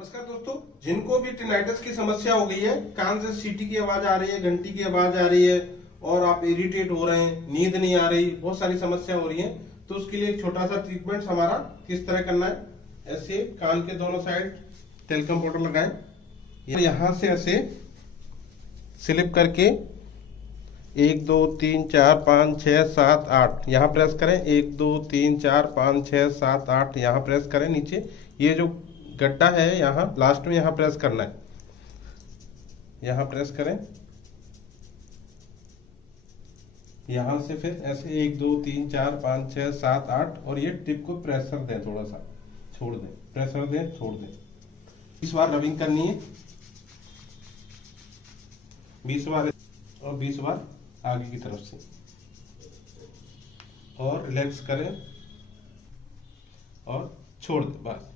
नमस्कार दोस्तों, जिनको भी टिनाइटस की समस्या हो गई है, कान से सीटी की आवाज आ रही है, घंटी की आवाज आ रही है और आप इरिटेट हो रहे हैं, नींद नहीं आ रही, बहुत सारी समस्या हो रही है, तो उसके लिए एक छोटा सा ट्रीटमेंट हमारा किस तरह करना है। ऐसे कान के दोनों साइड टेल्कम पाउडर लगाएं, यहां से ऐसे स्लिप करके 1 2 3 4 5 6 7 8 यहाँ प्रेस करें। 1 2 3 4 5 6 7 8 यहाँ प्रेस करें। नीचे ये जो गड्ढा है यहाँ लास्ट में यहाँ प्रेस करना है, यहाँ प्रेस करें। यहाँ से फिर ऐसे 1 2 3 4 5 6 7 8 और ये टिप को प्रेशर दें, थोड़ा सा छोड़ दें, प्रेशर दें, छोड़ दें। 20 बार रबिंग करनी है, 20 बार और 20 बार आगे की तरफ से, और रिलैक्स करें और छोड़ दें बस।